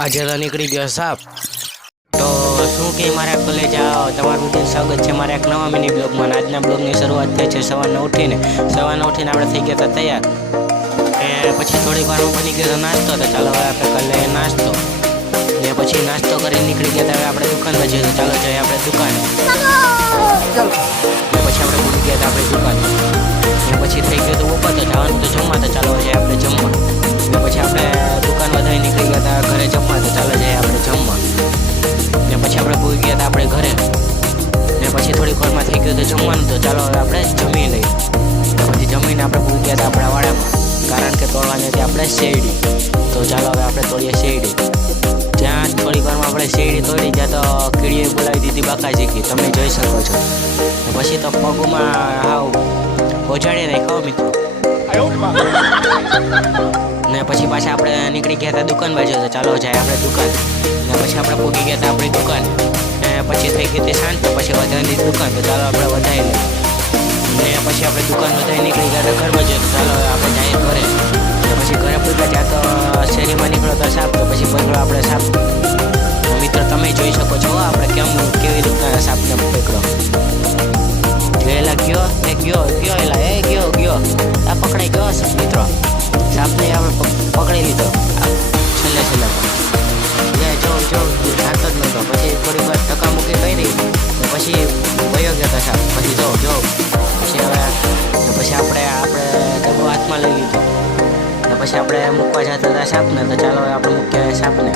આજે તો નીકળી ગયો સાપ. તો શું કે મારા કોલેજ આવો, તમારું બધું સ્વાગત છે મારા એક નવા મિની બ્લોગમાં. આજના બ્લોગની શરૂઆત થઈ છે સવારના ઉઠીને આપણે થઈ ગયા હતા તૈયાર. એ પછી થોડીક વારમાં બની ગયો નાસ્તો, તો ચાલો હવે આપણે કરી લઈએ નાસ્તો. ને પછી નાસ્તો કરીને નીકળી ગયા હતા. હવે આપણે દુકાનમાં જઈએ, તો ચાલો જઈએ આપણે દુકાને. ને પછી આપણે ભૂલી ગયા હતા આપણી દુકાને. ને પછી થઈ ગયો તો ઉપર, તો જવાનું તો જમવા, તો ચાલો જઈએ આપણે જમવા. ને પછી આપણે દુકાન વધારી નીકળી ગયા હતા ઘરે જમવા, તો ચાલો જઈએ આપણે જમવા. ને પછી આપણે ભૂલી ગયા હતા આપણે ઘરે. ને પછી થોડીક વારમાં થઈ ગયું તો જમવાનું, તો ચાલો હવે આપણે જમી લઈએ. પછી જમીને આપણે ભૂલી ગયા હતા આપણા વાડામાં, કારણ કે તોડવાની હતી આપણે શેરડી. તો ચાલો હવે આપણે તોડીએ શેરડી. ત્યાં થોડીક વારમાં આપણે શેરડી તોડી, ત્યાં તો કીડીએ બોલાવી દીધી બાકાજી, તમે જોઈ શકો છો. પછી તો પગમાં હાવ પહોંચાડી રાખ્યો મિત્રો. ને પછી પાછા આપણે નીકળી ગયા હતા દુકાન બાજુ, તો ચાલો જાય આપણે દુકાન. ને પછી આપણે પૂગી ગયા હતા આપણી દુકાન. ને પછી થઈ ગઈ હતી શાંત, તો પછી વધારેની દુકાન, તો ચાલો આપણે વધારી લઈએ. ને પછી આપણે દુકાન વધારી નીકળી ગયા હતા ઘરમાં જઈએ, તો ચાલો આપણે જઈએ ઘરે. ને પછી ઘરે પૂગ્યા ત્યાં તો શેરીમાં નીકળો તો સાપ, તો પછી પકડો આપણે સાપ. મિત્રો તમે જોઈ શકો છો આપણે કેવી રીતના સાપને પકડો. ગયેલા ગયો એલા એ ગયો આ પકડાઈ ગયો મિત્રો. સાપને આપણે પકડી લીધો છેલ્લે જો જાતો જ નહોતો. પછી થોડીક વાર ધક્કા મૂકી કરી, પછી વયો ગયો હતો સાપ. પછી જો પછી હવે પછી આપણે ડબ્બો હાથમાં લઈ લીધો. ને પછી આપણે મૂકવા જતા હતા સાપને, તો ચાલો આપણે મૂકીએ સાપને.